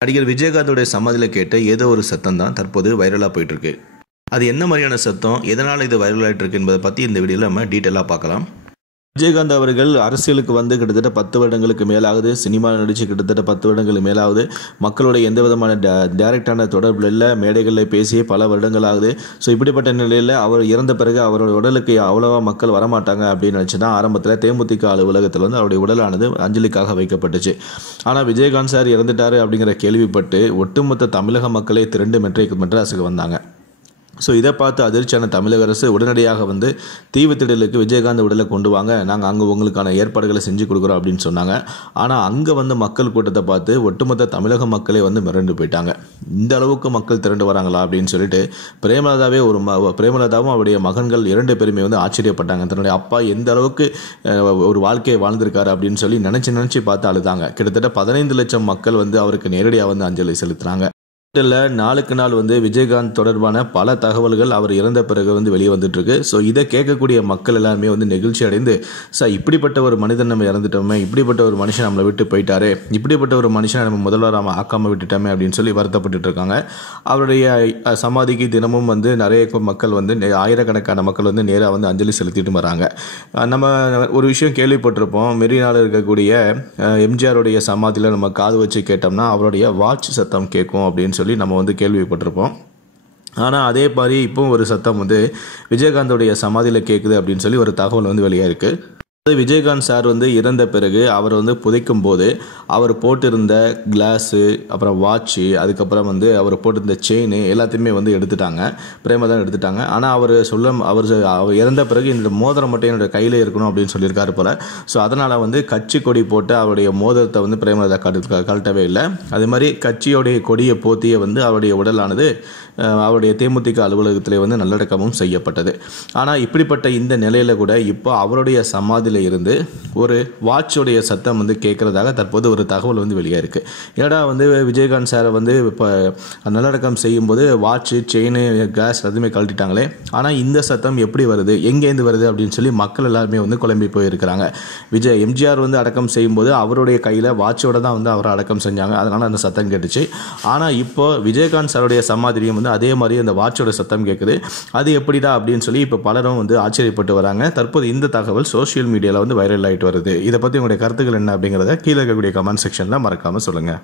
நடிகர் விஜயகாந்தோடைய சமாதியில் கேட்ட ஏதோ ஒரு சத்தம் தான் தற்போது வைரலாக போயிட்டுருக்கு. அது என்ன மாதிரியான சத்தம், எதனால் இது வைரலாகிட்டு இருக்கு என்பதை பற்றி இந்த வீடியோவில் நம்ம டீட்டெயிலாக பார்க்கலாம். விஜயகாந்த் அவர்கள் அரசியலுக்கு வந்து கிட்டத்தட்ட 10 வருடங்களுக்கு மேலாகுது. சினிமாவில் நடித்து கிட்டத்தட்ட 10 வருடங்களுக்கு மேலாகுது. மக்களோட எந்த விதமான டைரக்டான தொடர்பில் இல்லை, மேடைகளில் பேசி பல வருடங்கள் ஆகுது. ஸோ இப்படிப்பட்ட நிலையில் அவர் இறந்த பிறகு அவரோட உடலுக்கு அவ்வளோவா மக்கள் வரமாட்டாங்க அப்படின்னு நினச்சி தான் ஆரம்பத்தில் தேமுதிக அலுவலகத்தில் வந்து அவருடைய உடலானது அஞ்சலிக்காக வைக்கப்பட்டுச்சு. ஆனால் விஜயகாந்த் சார் இறந்துட்டார் அப்படிங்கிற கேள்விப்பட்டு ஒட்டுமொத்த தமிழக மக்களே திரண்டு மெட்ராஸுக்கு வந்தாங்க. ஸோ இதை பார்த்து அதிர்ச்சியான தமிழக அரசு உடனடியாக வந்து தீவுத்திடலுக்கு விஜயகாந்த் உடலை கொண்டு வாங்க, நாங்கள் அங்கே உங்களுக்கான ஏற்பாடுகளை செஞ்சு கொடுக்குறோம் அப்படின்னு சொன்னாங்க. ஆனால் அங்கே வந்து மக்கள் கூட்டத்தை பார்த்து ஒட்டுமொத்த தமிழக மக்களே வந்து மிரண்டு போயிட்டாங்க. இந்த அளவுக்கு மக்கள் திரண்டு வராங்களா அப்படின்னு சொல்லிட்டு பிரேமலதாவும் அவருடைய மகன்கள் 2 பேருமே வந்து ஆச்சரியப்பட்டாங்க. தன்னுடைய அப்பா எந்த அளவுக்கு ஒரு வாழ்க்கையை வாழ்ந்திருக்காரு அப்படின்னு சொல்லி நினச்சி பார்த்து அழுதாங்க. கிட்டத்தட்ட 15 லட்சம் மக்கள் வந்து அவருக்கு நேரடியாக வந்து அஞ்சலி செலுத்துனாங்க. நாளுக்கு நாள் வந்து விஜயகாந்த் தொடர்பான பல தகவல்கள் அவர் இறந்த பிறகு வந்து வெளியே வந்துட்டு இருக்கு. ஸோ இதை கேட்கக்கூடிய மக்கள் எல்லாருமே வந்து நெகிழ்ச்சி அடைந்து, சார் இப்படிப்பட்ட ஒரு மனிதன் நம்ம இறந்துட்டோமே, இப்படிப்பட்ட ஒரு மனுஷன் நம்மளை விட்டு போயிட்டாரு, இப்படிப்பட்ட ஒரு மனுஷனை நம்ம முதல்வர் ஆக்காம விட்டுட்டோமே அப்படின்னு சொல்லி வருத்தப்பட்டு இருக்காங்க. அவருடைய சமாதிக்கு தினமும் வந்து நிறைய மக்கள் வந்து ஆயிரக்கணக்கான மக்கள் வந்து நேராக வந்து அஞ்சலி செலுத்திட்டு வராங்க. நம்ம ஒரு விஷயம் கேள்விப்பட்டிருப்போம், மெரினாவில் இருக்கக்கூடிய எம்ஜிஆருடைய சமாதியில் நம்ம காது வச்சு கேட்டோம்னா அவருடைய வாட்ச் சத்தம் கேட்கும் அப்படின்னு சொல்லி நம்ம வந்து கேள்விப்பட்டிருப்போம். ஆனால் அதே மாதிரி இப்போவும் ஒரு சத்தம் வந்து விஜயகாந்தோடைய சமாதியில் கேட்குது அப்படின்னு சொல்லி ஒரு தகவல் வந்து வெளியாக இருக்குது. விஜயகாந்த் சார் வந்து இறந்த பிறகு அவர் வந்து புதைக்கும் போது அவர் போட்டிருந்த கிளாஸு, அப்புறம் வாட்சு, அதுக்கப்புறம் வந்து அவர் போட்டிருந்த செயின் எல்லாத்தையுமே வந்து எடுத்துட்டாங்க, பிரேமதான் எடுத்துட்டாங்க. ஆனால் அவர் இறந்த பிறகு இந்த மோதிரம் மட்டும் என்னோட கையில் இருக்கணும் அப்படின்னு சொல்லியிருக்காரு போல. ஸோ அதனால் வந்து கட்சி கொடி போட்டு அவருடைய மோதிரத்தை வந்து பிரேமலதா கழட்டவே இல்லை. அதே மாதிரி கட்சியோடைய கொடியை போத்திய வந்து அவருடைய உடலானது அவருடைய தேமுதிக அலுவலகத்திலே வந்து நல்லடக்கமும் செய்யப்பட்டது. ஆனால் இப்படிப்பட்ட இந்த நிலையில் கூட இப்போ அவருடைய சமாதியில் இருந்து ஒரு வாட்சோடைய சத்தம் வந்து கேட்கறதாக தற்போது ஒரு தகவல் வந்து வெளியாக இருக்கு. ஏன்னா வந்து விஜயகாந்த் சாரை வந்து இப்போ நல்லடக்கம் செய்யும்போது வாட்சு, செயின், கிளாஸ் எதுவுமே கழட்டிட்டாங்களே, ஆனால் இந்த சத்தம் எப்படி வருது, எங்கேருந்து வருது அப்படின்னு சொல்லி மக்கள் எல்லாருமே வந்து குழம்பி போயிருக்கிறாங்க. எம்ஜிஆர் வந்து அடக்கம் செய்யும்போது அவருடைய கையில் வாட்சோட தான் வந்து அவரை அடக்கம் செஞ்சாங்க, அதனால அந்த சத்தம் கேட்டுச்சு. ஆனால் இப்போ விஜயகாந்த் சாருடைய சமாதியும் வந்து அதே மாதிரி அந்த வாட்சோட சத்தம் கேட்குது. அது எப்படிடா அப்படின்னு சொல்லி இப்போ பலரும் வந்து ஆச்சரியப்பட்டு வராங்க. தற்போது இந்த தகவல் சோஷியல் மீடியாவில் வந்து வைரல் ஆகிட்டு வருது. இதை பற்றி உங்களுடைய கருத்துக்கள் என்ன அப்படிங்கிறத கீழே இருக்கக்கூடிய கமெண்ட் செக்ஷனில் மறக்காமல் சொல்லுங்கள்.